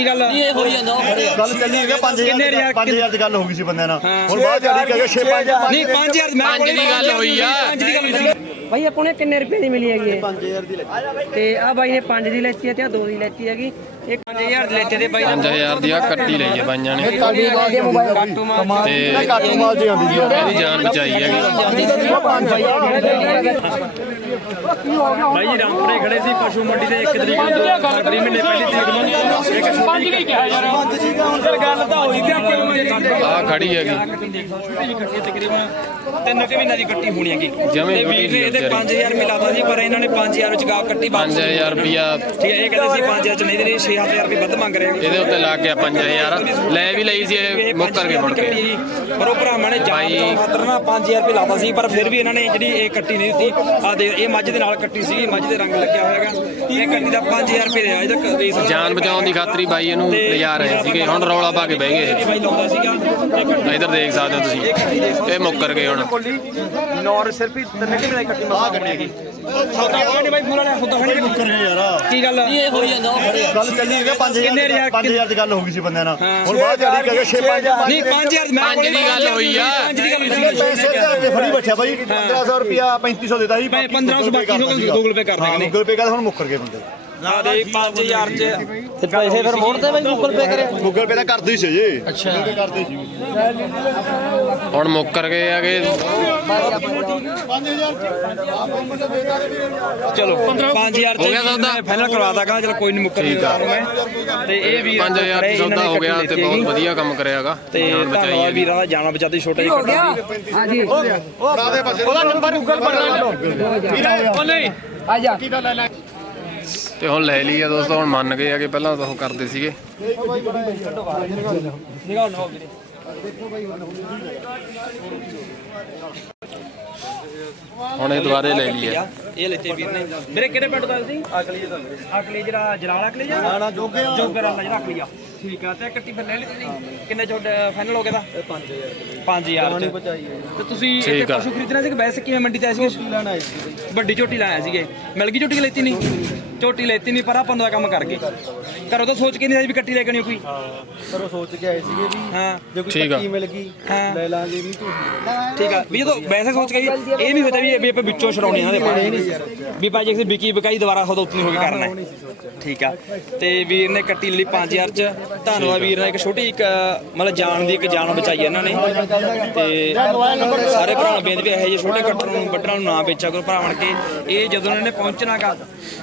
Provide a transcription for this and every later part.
ਕੀ ਗੱਲ ਇਹ ਹੋਈ ਜਾਂਦਾ ਗੱਲ ਚੱਲੀ ਹੈਗਾ 5000 ਕਿੰਨੇ ਦੀ ਹਜ਼ਾਰ- 5000 ਦੀ ਗੱਲ ਹੋ ਗਈ ਸੀ ਬੰਦਿਆਂ ਨਾਲ। ਹਾਂ। ਹੁਣ ਬਾਅਦ ਜਾਰੀ ਕਰਿਆ 6 5 ਨਹੀਂ 5000 ਮੈਂ ਪੰਜ ਦੀ ਗੱਲ ਹੋਈ ਆ। 5 ਦੀ ਗੱਲ ਹੋਈ ਭਾਈ ਆਪਾਂ ਨੇ ਕਿੰਨੇ ਰੁਪਏ ਦੀ ਮਿਲੀ ਹੈਗੀ 5000 ਦੀ ਤੇ ਆ ਬਾਈ ਨੇ 5 ਦੀ ਲੈਤੀ ਹੈ ਤੇ ਆ 2 ਦੀ ਲੈਤੀ ਹੈਗੀ। ਇਹ 5000 ਦੇ ਲੈਤੇ ਦੇ ਬਾਈ 5000 ਦੀ ਆ ਕੱਟੀ ਲਈ ਆ ਬਾਈਆਂ ਨੇ। ਕਾਟੂ ਮਾਲ ਦੀ ਕਾਟੂ ਮਾਰ ਤੇ ਕਾਟੂ ਮਾਲ ਦੀ। ਆਉਂਦੀ ਸੀ ਇਹਦੀ ਜਾਨ ਬਚਾਈ ਹੈਗੀ। ਬਾਈ ਜੀ ਰਾਮਪੁਰੇ ਖੜੇ ਸੀ ਪਸ਼ੂ ਮੰਡੀ ਦੇ 1 ਤਰੀਕ ਨੂੰ ਫਰਵਰੀ ਮਹੀਨੇ ਪਹਿਲੀ ਤਰੀਕ ਨੂੰ ਇੱਕ ਪੰਜ ਨਹੀਂ ਕਿਹਾ ਯਾਰ। ਹੁਣ ਗੱਲ ਤਾਂ ਹੋਈ ਕਿ ਆਪਾਂ ਨੂੰ ਆ ਖੜੀ ਹੈਗੀ। ਤਕਰੀਬਨ ਤਿੰਨ ਕੁ ਮਹੀਨਾ ਦੀ ਕੱਟੀ ਹੋਣੀ ਹੈਗੀ। ਤੇ ਵੀਰ ਨੇ ਛੋਟੀ ਇਹਦੇ 5000 ਮਿਲਾਦਾ ਸੀ ਪਰ ਇਹਨਾਂ ਨੇ 5000 ਵਿੱਚ ਗਾ ਕੱਟੀ ਵਾਪਸ 5000 ਰੁਪਿਆ ਠੀਕ ਹੈ ਇਹ ਕਹਿੰਦੇ ਸੀ 5000 ਚ ਨਹੀਂ ਦੇਣੀ 6000 ਰੁਪਏ ਵੱਧ ਮੰਗ ਰਹੇ ਇਹਦੇ ਉੱਤੇ ਲੱਗ ਗਿਆ 5000 ਲੈ ਵੀ ਲਈ ਸੀ ਇਹ ਮੁੱਕਰ ਕੇ ਮੁੜ ਕੇ। ਪਰ ਉਹ ਭਰਾਵਾਂ ਨੇ ਜਾਨ ਬਾਈ- ਬਚਾਉਣ ਖਾਤਰ ਨਾ 5000 ਰੁਪਏ ਲਾਤਾ ਸੀ ਪਰ ਫਿਰ ਵੀ ਇਹਨਾਂ ਨੇ ਜਿਹੜੀ ਇਹ ਕੱਟੀ ਨਹੀਂ ਦਿੱਤੀ। ਆ ਦੇ ਇਹ ਮੱਝ ਦੇ ਨਾਲ ਕੱਟੀ ਸੀ ਮੱਝ ਦੇ ਰੰਗ ਲੱਗਿਆ ਹੋਇਆਗਾ ਇਹ ਕੱਟੀ ਦਾ 5000 ਰੁਪਏ ਰਿਹਾ ਇਹਦਾ ਰੇਸ ਵਾਲਾ ਜਾਨ ਬਚਾਉਣ ਦੀ ਖਾਤਰੀ ਬਾਈ ਇਹਨੂੰ ਲਿਜਾ ਰਹੇ ਸੀਗੇ। ਹੁਣ ਰੌਲਾ ਪਾ ਕੇ ਬਹਿ ਗਏ ਇਹ। ਬਾਈ ਲਾਉਂਦਾ ਸੀਗਾ ਕੱਟੀ ਇਹ। ਇੱਧਰ ਦੇਖ ਸਕਦੇ ਹੋ ਤੁਸੀਂ। ਇਹ ਮੁੱਕਰ ਗਏ ਹੁਣ। ਕੋਲੀ ਨੌਰ ਸਿਰਫ ਹੀ ਤਿੰਨ ਕਿ ਮਿਲਾਈ ਕੱਟੀ ਮਸਾ ਹੋਣੀ ਹੈਗੀ। ਸੌਦਾ ਹੋਣੀ ਬਾਈ ਫੋਨ ਵਾਲਾ ਸੌਦਾ ਹੋਣੀ ਮੁੱਕਰ ਗਏ ਯਾਰ। ਕੀ ਗੱਲ ਇਹ ਹੋਈ ਜਾਂਦਾ ਉਹ ਖੜੇ ਗੱਲ ਚੱਲੀ ਹੈਗਾ 5000 ਕਿੰਨੇ ਹਜ਼ਾਰ- 5000 ਦੀ ਗੱਲ ਹੋ ਗਈ ਸੀ ਬੰਦਿਆਂ ਨਾਲ। ਹੁਣ ਬਾਅਦ ਜਾਰੀ ਕਰਿਆ 6 5 ਨਹੀਂ 5000 ਮੈਂ ਪੰਜ ਦੀ ਗੱਲ ਹੋਈ ਆ। ਪੰਜ ਦੀ ਗੱਲ ਹੋਈ ਸੀ। ਪੈਸੇ ਤੇ ਫੜੀ ਬੈਠਾ ਬਾਈ। 1500 ਰੁਪਿਆ 3500 ਦੇਦਾ ਸੀ ਭਾਈ 1500 ਬਾਕੀ ਹੋ ਗੂਗਲ ਪੇ ਕਰ ਦਾਂਗੇ ਗੂਗਲ ਪੇ ਕਰ ਹੁਣ ਮੁੱਕਰ ਗਏ ਬੰਦੇ। ਦੇ 5000 ਚ। ਤੇ ਪੈਸੇ ਫਿਰ ਮੋੜਦੇ ਬਈ ਗੂਗਲ ਪੇ ਕਰਿਆ। ਗੂਗਲ ਪੇ ਤਾਂ ਕਰਦੇ ਹੀ ਸੀ ਜੀ। ਅੱਛਾ। ਕਰਦੇ ਸੀ। ਹੁਣ ਮੁੱਕਰ ਗਏ ਹੈਗੇ। ਚਲੋ 5000 ਚ ਹੋ ਗਿਆ ਸੌਦਾ? ਫਾਈਨਲ ਕਰਵਾ ਦਾਂਗਾ ਚਲ ਕੋਈ ਨਹੀਂ ਮੁੱਕਰ ਠੀਕ ਆ। ਤੇ ਇਹ ਵੀਰ 5000 ਦੀ ਸੌਦਾ ਹੋ ਗਿਆ ਤੇ ਬਹੁਤ ਵਧੀਆ ਕੰਮ ਕਰਿਆਗਾ ਤੇ ਧੰਨਵਾਦ ਵੀਰਾਂ ਦਾ ਜਾਣਾ ਬਚਾਦੀ ਛੋਟਾ ਜਿਹਾ ਕੱਟਾ ਹਾਂਜੀ। ਤੇ ਹੁਣ ਲੈ ਲਈ ਆ ਦੋਸਤੋ ਹੁਣ ਮੰਨ ਗਏ ਹੈਗੇ ਪਹਿਲਾਂ ਤਾਂ ਉਹ ਕਰਦੇ ਸੀਗੇ। ਹੁਣ ਇਹ ਦੁਬਾਰੇ ਲੈ ਲਈ ਆ। ਇਹ ਲੈਤੇ ਵੀਰ ਨੇ। ਵੀਰੇ ਕਿਹੜੇ ਪਿੰਡ ਦਾ ਸੀ? ਅਕਲੀ ਦਾ ਅਕਲੀ ਜਿਹੜਾ ਜਲਾਲ ਅਕਲੀ ਜਾਂ? ਨਾ ਨਾ ਜੋਗੇ ਜੋਗੇ ਵਾਲਾ ਜਿਹੜਾ ਅਕਲੀ ਆ। ਠੀਕ ਆ ਤੇ ਕੱਟੀ ਫਿਰ ਲੈ ਲਈ ਕਿੰਨੇ ਛੋਟ ਫਾਈਨਲ ਹੋ ਗਿਆ ਦਾ? 5000 5000 ਚ। ਤੇ ਤੁਸੀਂ ਇੱਥੇ ਆ। ਪਸ਼ੂ ਖਰੀਦਣਾ ਸੀ ਕਿ ਵੈਸੇ ਕਿਵੇਂ ਮੰਡੀ ਤੇ ਆਏ ਸੀ। ਵੱਡੀ ਝੋਟੀ ਲਾਇਆ ਸੀਗੇ। ਮਿਲ ਗਈ ਝੋਟੀ ਕਿ ਲੈਤੀ ਨਹੀਂ? ਝੋਟੀ ਲੈਤੀ ਨਹੀਂ ਪਰ ਆਪਾਂ ਦਾ ਕੰਮ ਕਰ ਗਏ। ਘਰੋਂ ਤਾਂ ਸੋਚ ਕੇ ਨਹੀਂ ਆਈ ਵੀ ਕੱਟੀ ਲੈ ਕੇ ਨਹੀਂ ਕੋਈ। ਕਰੋ ਸੋਚ ਕੇ ਆਏ ਸੀਗੇ ਵੀ ਹਾਂ। ਜੇ ਕੋਈ ਠੀਕ ਆ। ਕੱਟੀ ਮਿਲ ਗਈ ਹਾਂ। ਲੈ ਲਾਂਗੇ ਨਹੀਂ ਝੂਠੀ ਠੀਕ ਆ। ਵੀ ਜਦੋਂ ਵੈਸੇ ਸੋਚ ਕੇ ਜੀ, ਇਹ ਨਹੀਂ ਹੁੰਦਾ ਵੀ ਵੀ ਆਪਾਂ ਵਿੱਚੋਂ ਛਡਾਉਣੇ ਇਹਨਾਂ ਦੇ ਵੀ ਭਾਜੀ ਕਿਸੇ ਵਿਕੀ ਵਿਕਾਈ ਦੁਬਾਰਾ ਖੁਦ ਉਤਨੀ ਹੋ ਕੇ ਕਰਨਾ ਹੈ। ਠੀਕ ਆ। ਤੇ ਵੀਰ ਨੇ ਕੱਟੀ ਲਈ 5000 ਚ। ਧੰਨਵਾਦ ਵੀਰ ਨੇ ਇੱਕ ਛੋਟੀ ਇੱਕ ਮਤਲਬ ਜਾਨ ਦੀ ਇੱਕ ਜਾਨ ਬਚਾਈ ਇਹਨਾਂ ਨੇ। ਤੇ ਸਾਰੇ ਭਰਾਵਾਂ ਨੂੰ ਬੇਨਤੀ ਵੀ ਇਹੋ ਜਿਹੇ ਛੋਟੇ ਕੱਟਣ ਨੂੰ ਵੱਡਰਾਂ ਨੂੰ ਨਾ ਵੇਚਿਆ ਕਰੋ ਭਰਾ ਬਣ ਕੇ ਇਹ ਜਦੋਂ ਇਹਨਾਂ ਨੇ ਪਹੁੰਚਣਾਗਾ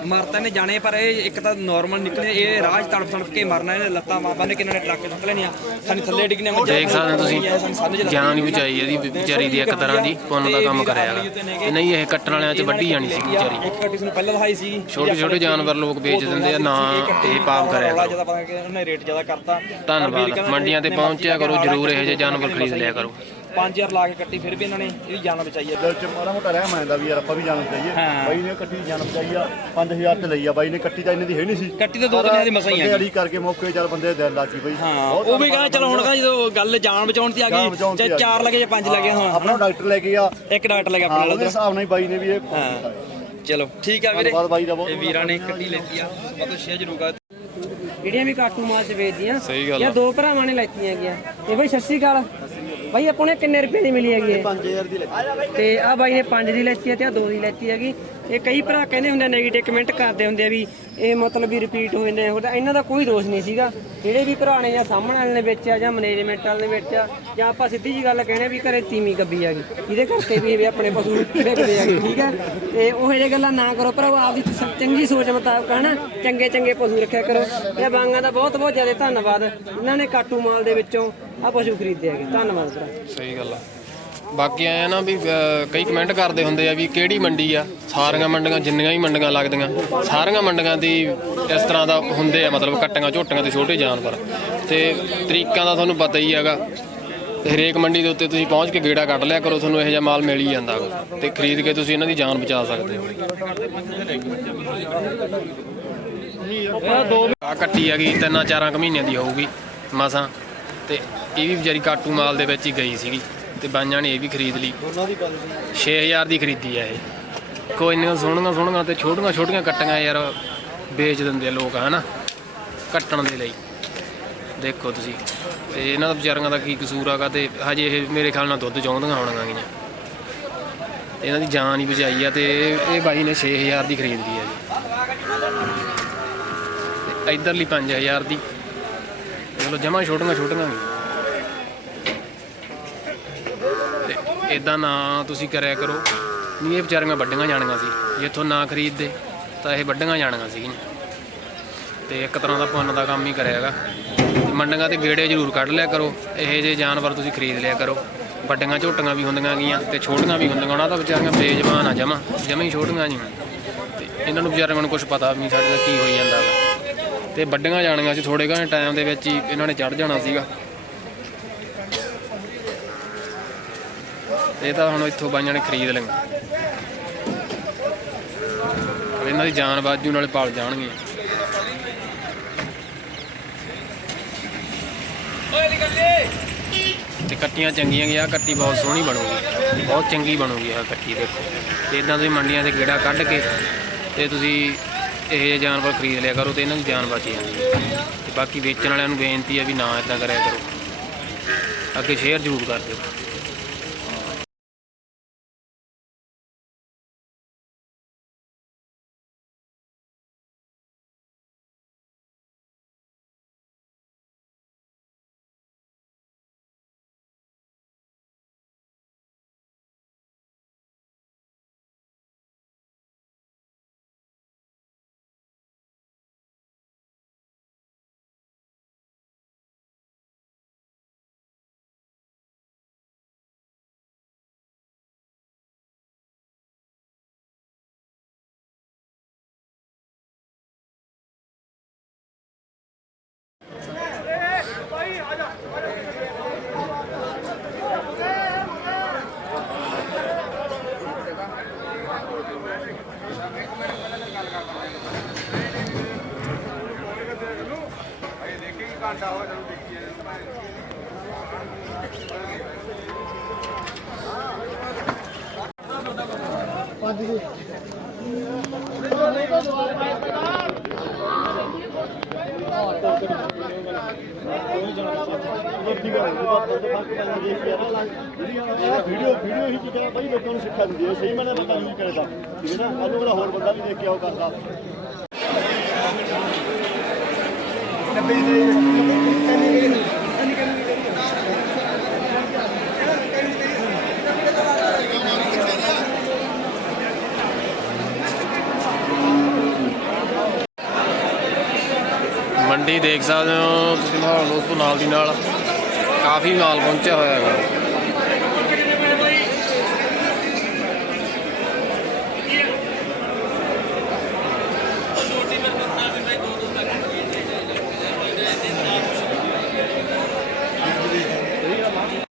ਮਰਤਾ ਨੇ ਜਾਣੇ ਪਰ ਇਹ ਇੱਕ ਤਾਂ ਨਾਰਮਲ ਨਿਕਲੇ ਇਹ ਰਾਜ ਤੜਫ ਤੜਫ ਕੇ ਮਰਨਾ ਇਹਨੇ ਲੱਤਾਂ ਮਾਂ ਨੇ ਕਿਨਾਂ ਨੇ ਟਰੱਕ ਚੁੱਕ ਲੈਣੀਆਂ ਸਾਨੂੰ ਥੱਲੇ ਡਿੱਗਨੇ ਦੇਖ ਸਕਦੇ ਹੋ ਤੁਸੀਂ ਜਾਨ ਬਚਾਈ ਇਹਦੀ ਵਿਚਾਰੀ ਦੀ ਇੱਕ ਤਰ੍ਹਾਂ ਦੀ ਪੁੰਨ ਦਾ ਕੰਮ ਕਰਿਆਗਾ ਤੇ ਨਹੀਂ ਇਹ ਕੱਟਣ ਵਾਲਿਆਂ 'ਚ ਵੱਢੀ ਜਾਣੀ ਸੀ ਵਿਚਾਰੀ। ਇੱਕ ਕੱਟੀ ਨੂੰ ਪਹਿਲਾਂ ਦਿਖਾਈ ਸੀ ਛੋਟੇ ਛੋਟੇ ਜਾਨਵਰ ਲੋਕ ਵੇਚ ਦਿੰਦੇ ਆ ਨਾ ਇਹ ਪਾਪ ਕਰਿਆ ਕਰੋ। ਜ਼ਿਆਦਾ ਪਤਾ ਕਿ ਉਹਨੇ ਰੇਟ ਜ਼ਿਆਦਾ ਕਰਤਾ। ਧੰਨਵਾਦ ਮੰਡੀਆਂ ਤੇ ਪਹੁੰਚਿਆ ਕਰੋ ਜਰੂਰ ਇਹੋ ਜਿਹੇ ਜਾਨਵਰ ਖਰੀਦ ਲਿਆ ਕਰੋ। 5000 ਲਾ ਕੇ ਕੱਟੀ ਫਿਰ ਵੀ ਇਹਨਾਂ ਨੇ ਇਹਦੀ ਜਾਨ ਬਚਾਈ ਹੈ ਦਿਲ ਚ ਮਾੜਾ ਮੋਟਾ ਰਹਿ ਮੰਨਦਾ ਵੀ ਯਾਰ ਆਪਾਂ ਵੀ ਜਾਣਾ ਚਾਹੀਏ ਹਾਂ। ਬਾਈ ਨੇ ਕੱਟੀ ਜਾਣ ਬਚਾਈ ਆ 5000 ਤੇ ਲਈ ਆ। ਬਾਈ ਨੇ ਕੱਟੀ ਤਾਂ ਇਹਨਾਂ ਦੀ ਹੈ ਨਹੀਂ ਸੀ। ਕੱਟੀ ਤਾਂ ਦੋ ਤਿੰਨ ਦੀ ਮਸਾਂ ਹੀ ਆ ਅੜੀ ਕਰਕੇ ਮੌਕੇ ਚੱਲ ਬੰਦੇ ਦਿਲ ਲਾ ਕੇ ਬਈ। ਹਾਂ ਬਹੁਤ ਉਹ ਵੀ ਕਹਿੰਦਾ ਚਲੋ ਹੁਣ ਕਹਿੰਦਾ ਜਦੋਂ ਗੱਲ ਜਾਨ ਬਚਾਉਣ ਤੇ ਆ ਜਾਨ ਗਈ ਬਚਾਉਣ ਤੇ ਚਾਹੇ ਆ ਚਾਰ ਲੱਗੇ ਜਾਂ ਪੰਜ ਲੱਗੇ ਹਾਂ ਆਪਣਾ ਡਾਕਟਰ ਲੈ ਕੇ ਆ। ਇੱਕ ਡਾਕਟਰ ਲੱਗੇ ਹਾਂ ਆਪਣੇ ਨਾਲ ਉਹਦੇ। ਹਿਸਾਬ ਨਾਲ ਹੀ ਬਾਈ ਨੇ ਵੀ ਇਹ ਹਾਂ। ਚਲੋ ਠੀਕ ਆ ਵੀਰੇ। ਧੰਨਵਾਦ ਬਾਈ ਦਾ ਬਹੁਤ ਇਹ ਵੀਰਾਂ ਨੇ ਕੱਟੀ ਲੈਤੀ ਆ। ਮਤਲਬ ਸ਼ੇਅਰ ਜ਼ਰੂਰ ਕਰ ਜਿਹੜੀਆਂ ਵੀ ਕਾਟੂ ਮਾਲ ਚ ਵੇਚਦੀਆਂ ਸਹੀ ਗੱਲ ਆ। ਦੋ ਭਰਾਵਾਂ ਨੇ ਲੈਤੀਆਂ ਹੈਗੀਆਂ। ਇਹ ਬਾਈ ਸਤਿ ਸ਼੍ਰੀ ਅਕਾਲ। ਬਾਈ ਆਪਾਂ ਨੇ ਕਿੰਨੇ ਰੁਪਏ ਦੀ ਮਿਲੀ ਹੈਗੀ? ਇਹ 5000 ਦੀ ਲੱਗੀ। ਤੇ ਆ ਬਾਈ ਨੇ 5 ਦੀ ਲੈਤੀ ਹੈ ਤੇ ਆ 2 ਦੀ ਲੈਤੀ ਹੈਗੀ। ਇਹ ਕਈ ਭਰਾ ਕਹਿੰਦੇ ਹੁੰਦੇ ਨੈਗੇਟਿਵ ਕਮੈਂਟ ਕਰਦੇ ਹੁੰਦੇ ਆ ਵੀ ਇਹ ਮਤਲਬ ਵੀ ਰਿਪੀਟ ਹੋ ਜਾਂਦੇ ਆ ਉਹਦਾ ਇਹਨਾਂ ਦਾ ਕੋਈ ਦੋਸ਼ ਨਹੀਂ ਸੀਗਾ। ਜਿਹੜੇ ਵੀ ਭਰਾ ਨੇ ਜਾਂ ਸਾਹਮਣੇ ਵਾਲੇ ਨੇ ਵੇਚਿਆ ਜਾਂ ਮੈਨੇਜਮੈਂਟ ਵਾਲੇ ਨੇ ਵੇਚਿਆ ਜਾਂ ਆਪਾਂ ਸਿੱਧੀ ਜੀ ਗੱਲ ਕਹਿੰਦੇ ਵੀ ਘਰੇ ਤੀਮੀ ਗੱਬੀ ਹੈਗੀ। ਇਹਦੇ ਕਰਕੇ ਵੀ ਇਹ ਆਪਣੇ ਪਸ਼ੂ ਵਿਕਦੇ ਹੈਗੇ ਠੀਕ ਹੈ? ਤੇ ਉਹ ਜਿਹੜੇ ਗੱਲਾਂ ਨਾ ਕਰੋ ਭਰਾ ਆਪਦੀ ਸ- ਚੰਗੀ ਸੋਚ ਮੁਤਾਬਕ ਹਨਾ ਚੰਗੇ ਚੰਗੇ ਪਸ਼ੂ ਰੱਖਿਆ ਕਰੋ। ਇਹ ਬਾਂਗਾਂ ਦਾ ਬਹੁਤ ਬਹੁਤ ਜ਼ਿਆਦਾ ਧੰਨਵਾਦ ਇਹਨਾਂ ਨੇ ਕਾਟੂ ਮਾਲ ਦੇ ਵਿੱਚੋਂ। ਆ ਪਸ਼ੂ ਖਰੀਦੇ ਹੈਗੇ ਧੰਨਵਾਦ ਭਰਾ। ਸਹੀ ਗੱਲ ਆ। ਬਾਕੀ ਆਏ ਆ ਨਾ ਵੀ ਅਹ, ਕਈ ਕਮੈਂਟ ਕਰਦੇ ਹੁੰਦੇ ਆ ਵੀ ਕਿਹੜੀ ਮੰਡੀ ਆ? ਸਾਰੀਆਂ ਮੰਡੀਆਂ ਜਿੰਨੀਆਂ ਵੀ ਮੰਡੀਆਂ ਲੱਗਦੀਆਂ ਸਾਰੀਆਂ ਮੰਡੀਆਂ ਦੀ ਇਸ ਤਰ੍ਹਾਂ ਦਾ ਹੁੰਦੇ ਆ ਮਤਲਬ ਕੱਟੀਆਂ ਝੋਟੀਆਂ ਤੇ ਛੋਟੇ ਜਾਨਵਰ। ਤੇ ਤਰੀਕਾਂ ਦਾ ਤੁਹਾਨੂੰ ਪਤਾ ਹੀ ਹੈਗਾ ਤੇ ਹਰੇਕ ਮੰਡੀ ਦੇ ਉੱਤੇ ਤੁਸੀਂ ਪਹੁੰਚ ਕੇ ਗੇੜਾ ਕੱਢ ਲਿਆ ਕਰੋ ਤੁਹਾਨੂੰ ਇਹੋ ਜਿਹਾ ਮਾਲ ਮਿਲ ਹੀ ਜਾਂਦਾ ਗਾ। ਤੇ ਖਰੀਦ ਕੇ ਤੁਸੀਂ ਇਹਨਾਂ ਦੀ ਜਾਨ ਬਚਾ ਸਕਦੇ ਹੋ। ਆ ਕੱਟੀ ਹੈਗੀ ਤਿੰਨਾਂ ਚਾਰਾਂ ਕੁ ਮਹੀਨਿਆਂ ਦੀ ਹੋਊਗੀ ਮਸਾਂ। ਤੇ ਇਹ ਵੀ ਵਿਚਾਰੀ ਕਾਟੂ ਮਾਲ ਦੇ ਵਿੱਚ ਹੀ ਗਈ ਸੀਗੀ ਤੇ ਬਾਈਆਂ ਨੇ ਇਹ ਵੀ ਖਰੀਦ ਲਈ। ਦੋਨਾਂ ਦੀ ਗੱਲ ਸੀ। 6000 ਦੀ ਖਰੀਦੀ ਆ ਇਹ। ਕੋਈ ਇੰਨੀਆਂ ਸੋਹਣੀਆਂ ਸੋਹਣੀਆਂ ਤੇ ਛੋਟੀਆਂ ਛੋਟੀਆਂ ਕੱਟੀਆਂ ਯਾਰ ਵੇਚ ਦਿੰਦੇ ਆ ਲੋਕ ਹਨਾ? ਕੱਟਣ ਦੇ ਲਈ। ਦੇਖੋ ਤੁਸੀਂ ਤੇ ਇਹਨਾਂ ਦਾ ਵਿਚਾਰੀਆਂ ਦਾ ਕੀ ਕਸੂਰ ਆਗਾ ਤੇ ਹਜੇ ਇਹ ਮੇਰੇ ਖਿਆਲ ਨਾਲ ਦੁੱਧ ਚਾਹੁੰਦੀਆਂ ਹੋਣਗੀਆਂ ਗੀਆਂ। ਤੇ ਇਹਨਾਂ ਦੀ ਜਾਨ ਹੀ ਬਚਾਈ ਆ ਤੇ ਇਹ ਬਾਈ ਨੇ 6000 ਦੀ ਖਰੀਦ ਲਈ ਆ ਜੀ। ਇਧਰਲੀ 5000 ਦੀ ਚਲੋ ਜਮਾ ਛੋਟੀਆਂ ਛੋਟੀਆਂ ਵੀ ਤੇ ਇਦਾਂ ਨਾ ਤੁਸੀਂ ਕਰਿਆ ਕਰੋ। ਨਹੀਂ, ਇਹ ਵਿਚਾਰੀਆਂ ਵੱਡੀਆਂ ਜਾਣੀਆਂ ਸੀ। ਜੇ ਇੱਥੋਂ ਨਾ ਖਰੀਦਦੇ, ਤਾਂ ਇਹ ਵੱਡੀਆਂ ਜਾਣੀਆਂ ਸੀਗੀਆਂ। ਤੇ ਇੱਕ ਤਰ੍ਹਾਂ ਦਾ ਪੁੰਨ ਦਾ ਕੰਮ ਹੀ ਕਰਿਆਗਾ ਤੇ ਮੰਡੀਆਂ ਤੇ ਗੇੜੇ ਜ਼ਰੂਰ ਕੱਢ ਲਿਆ ਕਰੋ। ਇਹੋ ਜਿਹੇ ਜਾਨਵਰ ਤੁਸੀਂ ਖਰੀਦ ਲਿਆ ਕਰੋ। ਵੱਡੀਆਂ ਝੋਟੀਆਂ ਵੀ ਹੁੰਦੀਆਂ ਗੀਆਂ ਤੇ ਛੋਟੀਆਂ ਵੀ ਹੁੰਦੀਆਂ। ਉਹਨਾਂ ਦਾ ਵਿਚਾਰੀਆਂ ਬੇਜਵਾਨ ਆ ਜਮਾ। ਜਮਾ ਹੀ ਛੋਟੀਆਂ ਜੀ ਤੇ ਇਹਨਾਂ ਨੂੰ ਵਿਚਾਰਿਆਂ ਨੂੰ ਕੁਝ ਪਤਾ ਵੀ ਨਹੀਂ ਸਾਡੇ ਨਾਲ ਕੀ ਹੋਈ ਜਾਂਦਾ ਤੇ ਵੱਡੀਆਂ ਜਾਣੀਆਂ ਸੀ ਥੋੜੇ ਘਣੇ ਟਾਈਮ ਦੇ ਵਿੱਚ ਹੀ ਇਹਨਾਂ ਨੇ ਚੜ ਜਾਣਾ ਸੀਗਾ। ਇਹ ਤਾਂ ਹੁਣ ਇੱਥੋਂ ਬਾਈਆਂ ਨੇ ਖਰੀਦ ਲਈਆਂ। ਇਹਨਾਂ ਦੀ ਜਾਨ ਬਾਜੂ ਨਾਲੇ ਪਲ ਜਾਣਗੀਆਂ। ਤੇ ਕੱਟੀਆਂ ਚੰਗੀਆਂ ਗਿਆ ਕੱਟੀ ਬਹੁਤ ਸੋਹਣੀ ਬਣੂਗੀ। ਬਹੁਤ ਚੰਗੀ ਬਣੂਗੀ ਇਹ ਕੱਟੀ, ਦੇਖੋ। ਤੇ ਇਦਾਂ ਤੁਸੀਂ ਮੰਡੀਆਂ 'ਤੇ ਗੇੜਾ ਕੱਢ ਕੇ ਤੇ ਤੁਸੀਂ ਇਹ ਜਿਹੇ ਜਾਨਵਰ ਖਰੀਦ ਲਿਆ ਕਰੋ ਤੇ ਇਹਨਾਂ ਦੀ ਜਾਨ ਬਚ ਜਾਂਦੀ ਹੈ। ਤੇ ਬਾਕੀ ਵੇਚਣ ਵਾਲਿਆਂ ਨੂੰ ਬੇਨਤੀ ਹੈ ਵੀ ਨਾ ਇਦਾਂ ਕਰਿਆ ਕਰੋ। ਅੱਗੇ ਸ਼ੇਅਰ ਜ਼ਰੂਰ ਕਰ ਦਿਓ। ਵੀਡੀਓ ਵੀਡੀਓ ਹੀ ਚੀਜ਼ਾਂ ਬਈ ਲੋਕਾਂ ਨੂੰ ਸਿੱਖਿਆ ਦਿੰਦੀ ਹੈ। ਸਹੀ ਮੈਨੇ ਬੰਦਾ ਯੂਜ਼ ਕਰਦਾ ਠੀਕ ਹੈ ਨਾ? ਅਗਲੇ ਵਾਲਾ ਹੋਰ ਬੰਦਾ ਵੀ ਦੇਖ ਕੇ ਉਹ ਕਰਦਾ ਮੰਡੀ ਦੇਖ ਸਕਦੇ ਹੋ। ਤੁਸੀਂ ਮਾਹੌਲ ਦੋਸਤੋ ਨਾਲ ਦੀ ਨਾਲ ਕਾਫੀ ਮਾਲ ਪਹੁੰਚਿਆ ਹੋਇਆ ਹੈਗਾ।